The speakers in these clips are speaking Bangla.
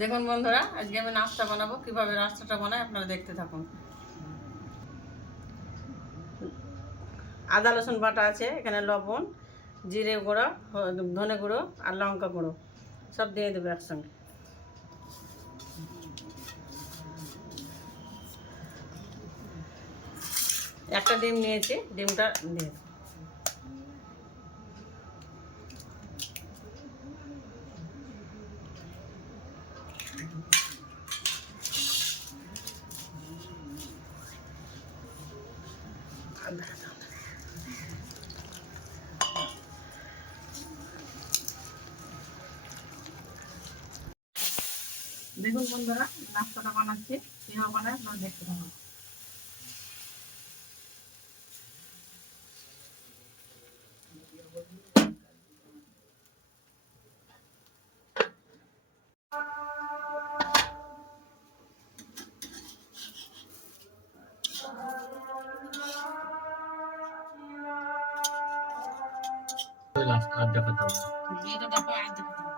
দেখুন বন্ধুরা, আজকে আমি নাস্তা বানাবো। কিভাবে নাস্তাটা বানাই আপনারা দেখতে থাকুন। আদা রসুন বাটা আছে, এখানে লবণ, জিরে গুঁড়ো, ধনে গুঁড়ো আর লঙ্কা গুঁড়ো সব দিয়ে দেবো একসঙ্গে। একটা ডিম নিয়েছি, ডিমটা দিয়ে দেবো। দেখুন বন্ধুরা, নাস্তাটা বানাচ্ছি। কীভাবে বানায় আপনারা দেখতে থাকুন। আর দেখাতে হবে, এটা দেখো, আর দেখাতে হবে।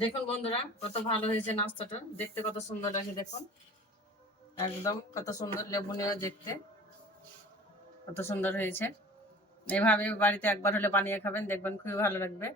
দেখুন বন্ধুরা, কত ভালো হয়েছে নাস্তাটা, দেখতে কত সুন্দর লাগে। দেখুন একদম কত সুন্দর লেবুনিয়া দেখতে, কত সুন্দর হয়েছে। এভাবে বাড়িতে একবার হলে বানিয়ে খাবেন, দেখবেন খুবই ভালো লাগবে।